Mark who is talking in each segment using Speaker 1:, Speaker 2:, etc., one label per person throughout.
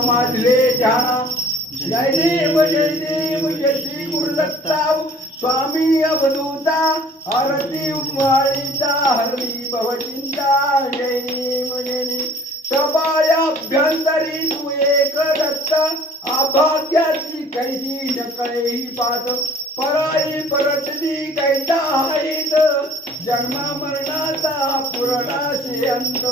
Speaker 1: समाजले ध्यान जय देव जय देव जय श्री गुरुदत्ताव स्वामी अवधूता. आरती उमाळीता हरली भवचिंता जय देव जय सभायाभ्यंतरी तू एक दत्त. अभाग्याची कैदी नकळे ही पात पराई परतली कैदा हाईत. जन्मा मरणाचा पुरणाशी अंत.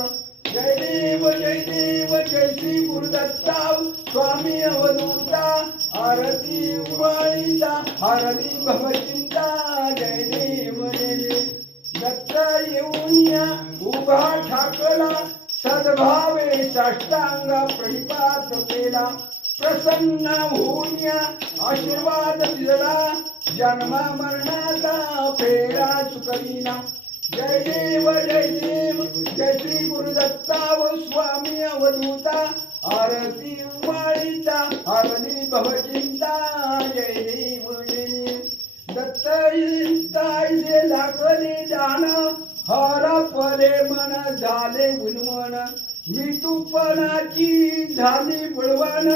Speaker 1: जय देव जय देव जय श्री गुरुदत्ता स्वामी अवधूता आरती उमाळीता आरती भवचिंता जय देव जय देव. दत्त येऊन या उभा ठाकला सद्भावे साष्टांग प्रणिपात केला. प्रसन्न होऊन या आशीर्वाद दिला. जन्मा मरणाचा फेरा चुकविला जय देव जय देव जय श्री गुरुदत्ताव स्वामी अवधूता आरती उमाळीता आरती भवचिंता जय देव जय देव दत्त ताईले लागले जाण हरपले मन झाले उन्मन. मृत्यूपणाची झाली बळवण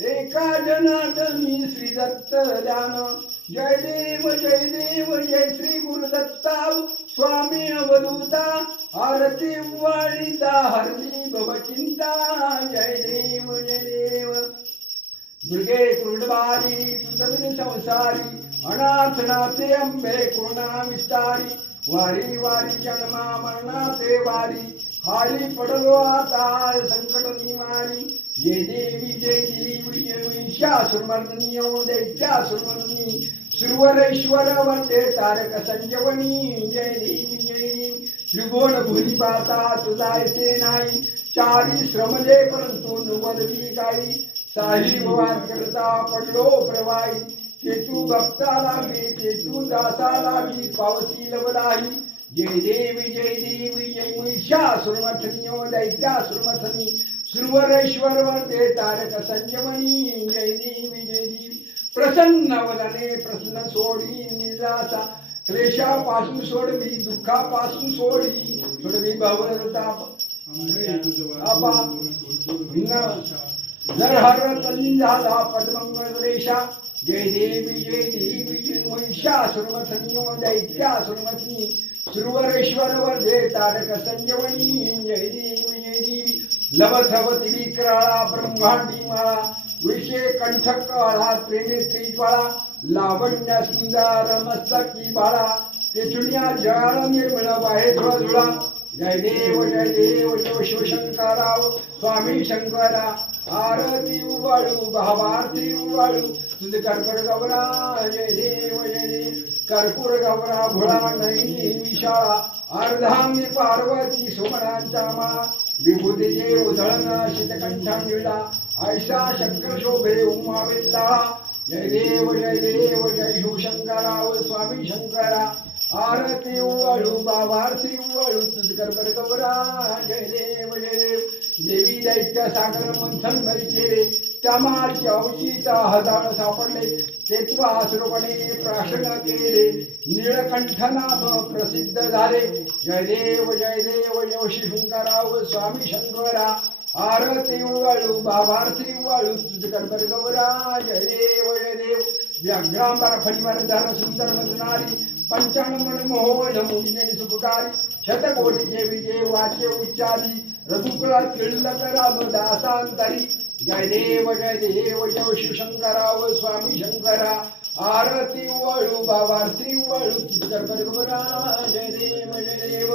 Speaker 1: एका जनार्दनी श्री दत्त ध्यान. जय देव जय देव जय श्री गुरुदत्ताव स्वामी अवधूता आरती वाळीता हरली भवचिंता जय देव जय देव. दुर्गे तुर्डवारी तुझमिन संसारी अनाथ नाथे अंबे कोणा विस्तारी वारी वारी जन्मा मरणाचे वारी हारी पडलो आता संकट निवारी ये देवी जय देवी महिषासुरमर्दनी ओ दैत्यासुरमर्दनी श्रुवरेश्वर वंदे तारक संजवनी जय देवी जय देवी त्रिभुवन भुली पाहता तुझा येते नाही चारी श्रमले परंतु नुवदवी काही साही भवान करता पडलो प्रवाही. केतू भक्ता लागे केतू दासा लागी पावती लवलाही. जय देवी जय देवी जय महिषासुरमथनी दैत्या दैत्यासुरमथनी सुरवरेश्वर वंदे तारक संजमनी जय देवी जय प्रसन्न वदने प्रसन्न सोडी निरासा क्लेशापासून सोड मी दुःखापासून सोडी. सोड मी भवताप जर हर तल्लीन झाला पद्मंगल रेषा जय देवी जय देवी जय महिषा सुरमथनी दैत्या सुरमथनी सुरवरेश्वर वर्धे तारक संजवनी. जय देवी जय देवी. लवथवती विक्राळा ब्रह्मांडी माळा. विषय कंठ काळा त्रिनेत्री त्रिज्वाळा लावण्य सुंदर मस्तकी बाळा तेथुनिया जळाळ निर्मळ बाहे धुळा धुळा जय देव जय देव शिव शिवशंकराव स्वामी शंकरा आरती उवाळू भावार्थी उवाळू तुझे कर्पूर गवरा जय देव जय देव. कर्पूर गवरा भोळा नैनी विशाळा. अर्धांगी पार्वती सोमरांच्या मा. विभूती जे उधळना उधळण शीतकंठांगिळा ऐसा शंकर शोभे उमा वेल्लाळा जय देव जय देव जय शिवशंकराव स्वामी शंकरा आरती उवळू बाबारती उवळू तुझकर कर गौरा जय देव जय देव. देवी दैत्य सागर मंथन भरी केले त्या मार्ची हजार सापडले ते तू प्राशन केले निळकंठ नाम प्रसिद्ध झाले. जय देव जय देव जय शिवशंकराव स्वामी शंकरा आरती उवाळू बाबारती उवाळू तुझ कर गौरा जय देव जय देव व्याघ्रांबर फणीवर धर सुंदर मजनारी पंचाणमण मोहन मुलीने सुखकारी. शतकोटीचे विजय वाचे उच्चारी रघुकुळा किळक राम दासांतरी जय देव जय देव जय शिवशंकराव स्वामी शंकरा. आरती उवाळू बाबारती उवाळू तुझ कर गौरा जय देव जय देव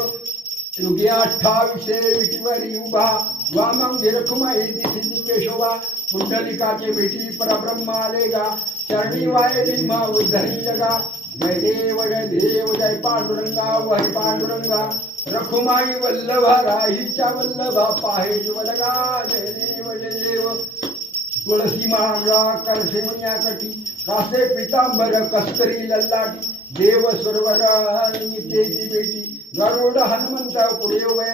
Speaker 1: युगे अठ्ठावीसे विटीवर उभा. वामं रखुमाई दिसी दिव्य शोभा पुंडलिकाचे भेटी परब्रह्म आलेगा चरणी वाय भीमा उद्धरी जगा। जय देव जय देव जय पांडुरंगा वय पांडुरंगा। रखुमाई वल्लभा राहीच्या वल्लभा पाहे जुवलगा जय देव जय देव। तुळसी माळा करशेवनिया कटी कासे पितांबर कस्तरी लल्लाटी। देव सुरवर नित्येची बेटी गरुड हनुमंत पुढे उभे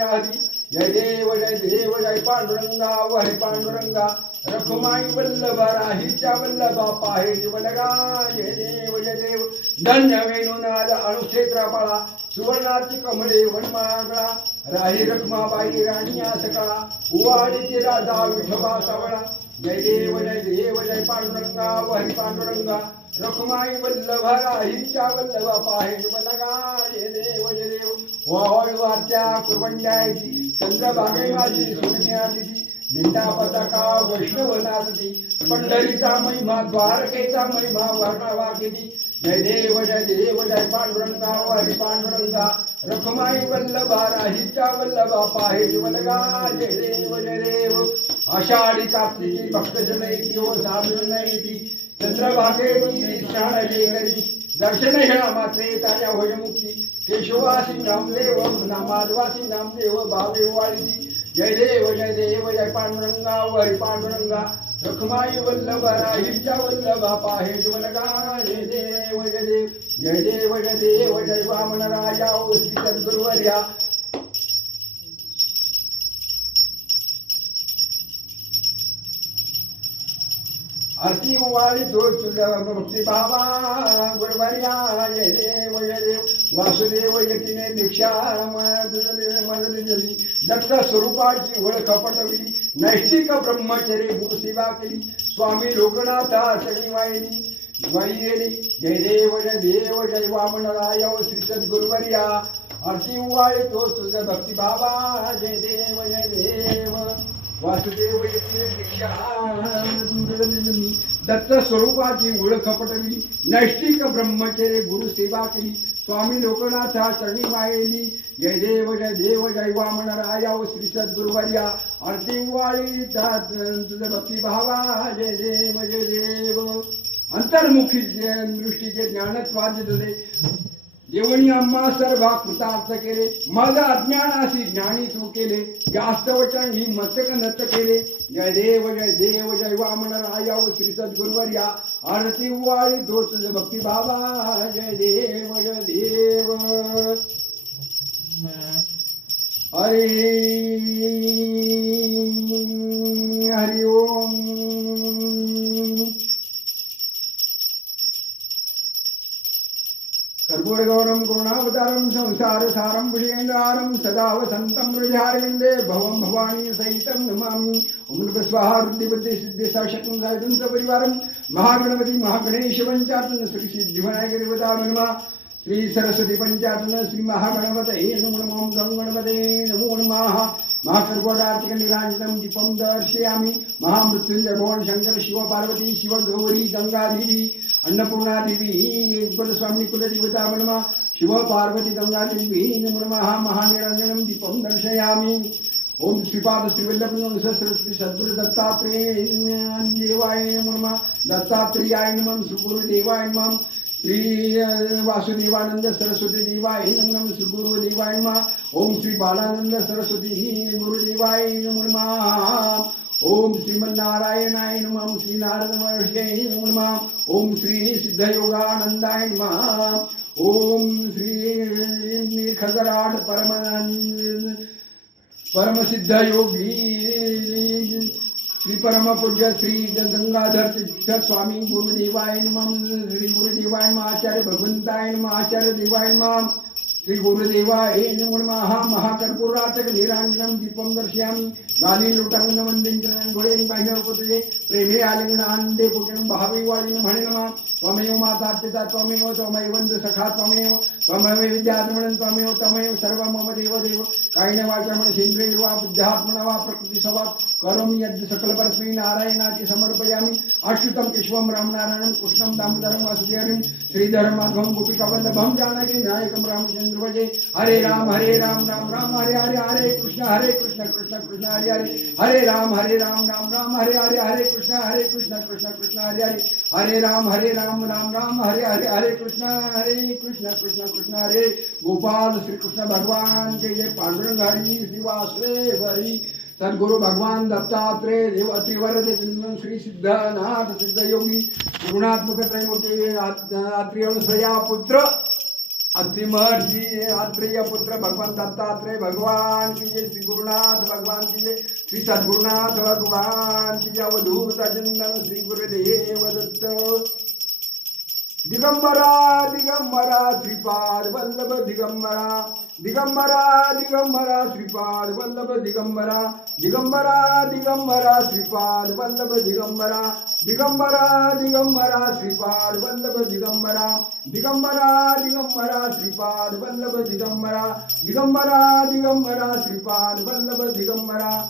Speaker 1: जय देव जय देव जय पांडुरंगा वय पांडुरंगा रखुमाई वल्लभ राहीच्या वल्लभा पाहे जीवनगा जय देव जय देव। धन्य वेणुनाद अणुक्षेत्र पाळा सुवर्णाची कमळे वनमाळा राही रखमाबाई राणी आसकाळा उवाडीची राधा विठोबा सावळा। जय देव जय देव जय पांडुरंगा वय पांडुरंगा रखुमाई वल्लभ राहीच्या वल्लभा पाहे जीवनगा जय देव जय देव। वाळवारच्या कुरवंड्याची चंद्रभागे माझी सोन्या दिदी निंदा पताका वैष्णवनाथी पंढरीचा महिमा द्वारकेचा महिमा वर्णावा किती जय देव जय देव जय पांडुरंगा हरी पांडुरंगा रखुमाई वल्लभा राहीच्या वल्लभा पाहे वलगा जय देव जय देव. आषाढी कार्तिकी भक्तजन येती व साधू येती चंद्रभागे स्नान जे करी दर्शन हेळा मात्रे ताज्या होय मुक्ती केशवासी नामदेव नामादवासी नामदेव भावे वाळीती जय देव जय देव जय पांडुरंगा वय पांडुरंगा रखमाई वल्लभ राहीच्या वल्लभा पाहे जीवनगा जय देव जय देव जय देव जय देव जय वामन राजा ओ श्री सद्गुरुवर्या आरती वाळी तो तुझा भक्ती बाबा गुरुवर्या जय देव जय देव. वासुदेव यतीने दीक्षा मजली दिली दत्त स्वरूपाची ओळख पटवली नैष्टिक ब्रह्मचर्य गुरुसेवा केली. स्वामी लोकनाथा सगळी वाहिली. वाई जय देव जय देव जय वामनराय श्री सद्गुरुवर्या. आरती वाळी तो तुझा भक्ती बाबा. जय देव जय देव. वासुदेव दीक्षा दत्त स्वरूपाची ओळख पटवली नैष्टिक ब्रह्मचर्य गुरु सेवा केली. स्वामी लोकनाथा चरणी वाहिली जय देव जय देव जय वामन राया श्री सद्गुरुवर्या आरती वाळी भक्ती भावा जय देव जय देव. अंतर्मुखी दृष्टीचे ज्ञानत्वाद दिले देवणी आम्हा सर्व कृतार्थ केले. माझा अज्ञानाशी ज्ञानी तू केले. जास्त वचन ही मस्तक नत केले. जय देव जय देव जय वामन राया श्री सद्गुरुवर्या आरती वाळी तो तुझ भक्ती बाबा जय देव जय देव. हरी हरि ओम. कर्पूरगौरं करुणावतारं संसारसारं भुजेन्द्रारं सदा वसन्तं भवं भवानी सहितं नमामि। ॐ नृपस्वाहा रुद्धिबुद्धिसिद्धिसाशक्तं सायतं सपरिवारं महागणपती महागणेश पंचातन श्री सिद्धिविनायक देवता नमः श्री सरस्वती पंचातन श्री महागणपतये नमो नमो गणपते नमो नमः महाकर्पूरार्तिक निराञ्जनं दीपं दर्शयामि महामृत्युंजय भवन शंकर शिव पार्वती शिव गौरी गङ्गादेवी अन्नपूर्णा देवी कुलदेवता नमः शिव पार्वती गंगादेवी नमो नमः महानिरञ्जनं दीपं दर्शयामि ओम श्रीपाद श्रीवल्लभ सरस्वती सद्गुरु दत्तात्रेय देवाय दत्तात्रेयाय नम श्रीगुरुदेवाय नमः। श्री वासुदेवानंद सरस्वती देवाय नम श्री गुरुदेवाय नमः। ओम श्री बालानंद सरस्वती गुरुदेवाय नमः। ओम श्रीमन्नारायणाय नम। श्री नारद महर्षय नमो। नमः ओम श्री सिद्धयोगानंदाय नमः। ओम श्री खजराट परमानंद परमसिद्ध योगी श्री परम पूज्य श्री गंगाधर तीर्थ स्वामी गुरुदेवाय नमः। श्री गुरुदेवाय नमः आचार्य भगवंताय नमः आचार्य देवाय नमः। श्री गुरुदेवाय नमो महा महाकर्पूरातक निरांगणम दीपं दर्शयामि। गाली लोटांगण वंदिंचरण घोळेन बाह्यपते प्रेमे आलिंगण आनंदे पुटन भावे वाळिन म्हणे नमः। त्वमेव माता पिता त्वमेव त्वमेव वंद सखा त्वमेव। त्वमेव विद्यात्मनं त्वमेव तमेव सर्व मम देव देव कायेन वाचा मनसेन्द्रिय वा बुद्ध्यात्मना वा प्रकृती स्वभाव। करोमि यद् सकल परस्मै नारायणाति समर्पयामि। अच्युतं केशवं रामनारायणं, कृष्णं दामोदरं वासुदेवं, श्रीधरं माधवं गोपिकावल्लभं जानकी नायकं रामचन्द्र भजे हरे राम हरे राम राम राम, हरे हरे हरे कृष्ण हरे कृष्ण कृष्ण कृष्ण, हरे हरे। हरे राम हरे राम राम राम, हरे हरे हरे कृष्ण हरे कृष्ण कृष्ण कृष्ण, हरे हरे। हरे राम हरे राम राम राम हरे हरे हरे कृष्ण हरे कृष्ण कृष्ण कृष्ण हरे। गोपाल श्री कृष्ण भगवान के जय पांडुरंग हरि। श्री वासुदेव सद्गुरु भगवान दत्तात्रेय देव त्रिवरद चिन्ह श्री सिद्धनाथ सिद्ध योगी गुणात्मक त्रैमूर्ती आत्रिय पुत्र अत्रि महर्षि अत्रेय पुत्र भगवान दत्तात्रेय भगवान की जय श्री गुरुनाथ भगवान की जय। श्री सद्गुरुनाथ भगवान की जय अवधूत चंदन श्री गुरुदेव दत्त। दिगंबरा दिगंबरा श्रीपाद वल्लभ दिगंबरा। दिगंबरा दिगंबरा श्रीपाद वल्लभ दिगंबरा। दिगंबरा दिगंबरा श्रीपाद वल्लभ दिगंबरा। दिगंबरा दिगंबरा श्रीपाद वल्लभ दिगंबरा। दिगंबरा दिगंबरा श्रीपाद वल्लभ दिगंबरा। दिगंबरा दिगंबरा श्रीपाद वल्लभ दिगंबरा।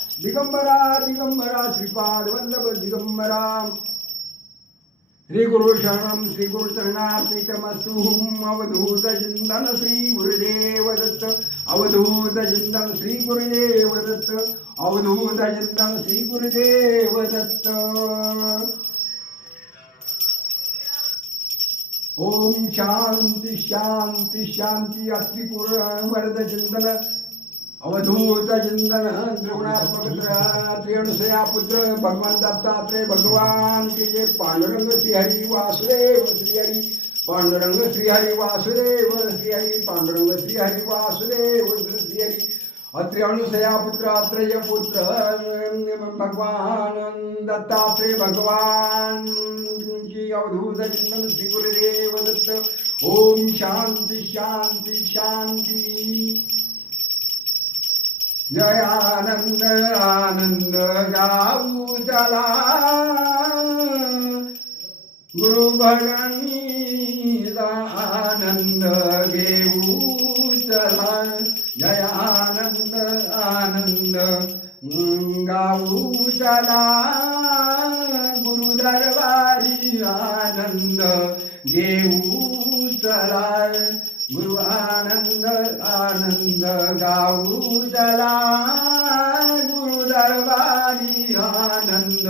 Speaker 1: दिगंबरा दिगंबरा श्रीपाद वल्लभ दिगंबरा. श्री गुरु शरणम श्री गुरु चरणार्पितमस्तु हुम अवधूत चिंतन श्री गुरुदेव दत्त अवधूत चिंतन श्री गुरुदेव दत्त अवधूत चिंतन श्री गुरुदेव दत्त. ओम शांति शांति शांति अस्ति वरद चिंतन अवधूत चिंतन त्रिगुणात्मक त्रियणुसया पुत्र भगवान दत्तात्रय भगवान की जय पांडुरंग श्रीहरी वासुदेव श्रीहरी पांडुरंग श्रीहरी वासुदेव श्रीहरी पांडुरंग श्रीहरी वासुदेव श्रीहरी अत्रि अनुसया पुत्र अत्रय पुत्र भगवान दत्तात्रय भगवान की अवधूत चिंतन श्री गुरुदेव दत्त. ओम शांती शांती शांती. जय आनंद आनंद गाऊ चला गुरु भगणीचा आनंद घेऊ चला जय आनंद आनंद गाऊ चला गुरु दरबारी आनंद घेऊ चला गुरु आनंद आनंद गाऊ चला गुरु दरबारी आनंद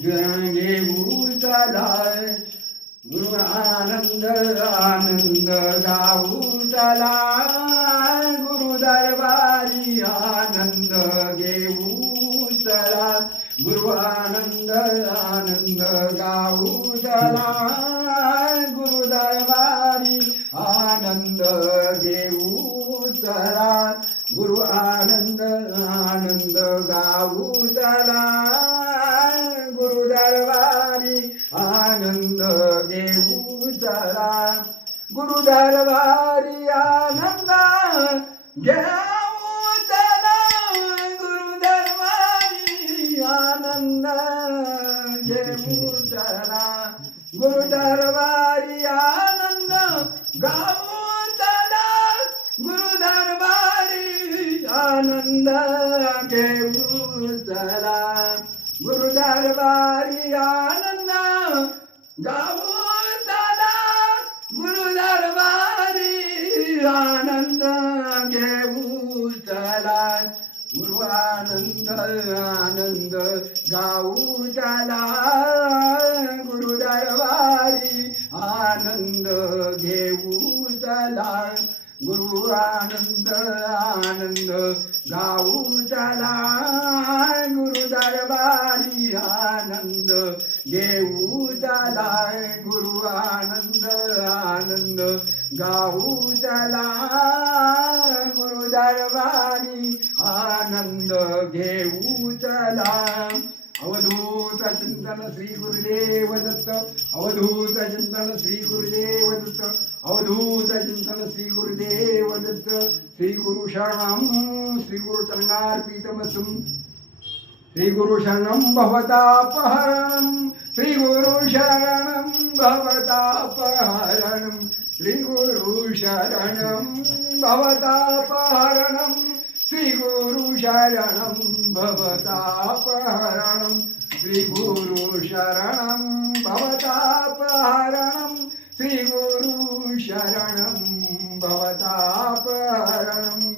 Speaker 1: घेऊ चला गुरु आनंद आनंद गाऊ चला आनंद घेऊ चला गुरु दरबारी आनंद घेऊ चला गुरु दरबारी आनंद घेऊ चला गुरु दरबारी आनंद गाऊ चला गुरु दरबारी आनंद घेऊ चला गुरु दरबारी आनंद गाऊ चला गुरु दरबारी आनंद घेऊ चला गुरु आनंद आनंद. गाऊ चला गुरु दरबारी आनंद घेऊ चला अवधूत चिंतन श्री गुरुदेव दत्त अवधूत चिंतन श्री गुरुदेव दत्त अवधूत चिंतन श्री गुरुदेव दत्त. श्रीगुरुशरणं श्रीगुरुचरणार्पितमसुं श्रीगुरुशरणं भवतापहरणं श्रीगुरुशरणं भवतापहरणं श्रीगुरुशरणं भवतापहरणं श्रीगुरुशरणं भवतापहरणं श्रीगुरुशरणं भवतापहरणं श्रीगुरुशरणं गुरु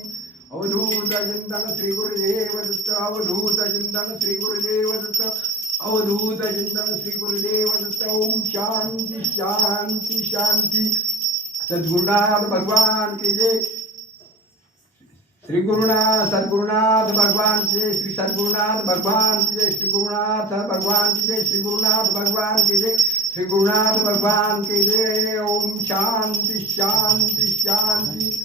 Speaker 1: अवधूत चिंतन श्री गुरुदेव दत्त अवधूत चिंतन श्री गुरुदेव दत्त अवधूत चिंतन श्री गुरुदेव दत्त। ओम शांति शांति शांति। सद्गुरुनाथ भगवान की जय। श्री गुरुनाथ सद्गुरुनाथ भगवान की जय। श्री सद्गुरुनाथ भगवान की जय। श्री गुरुनाथ भगवान की जय। श्री गुरुनाथ भगवान की जय। श्री गुरुनाथ भगवान की जय। ओम शांति शांति John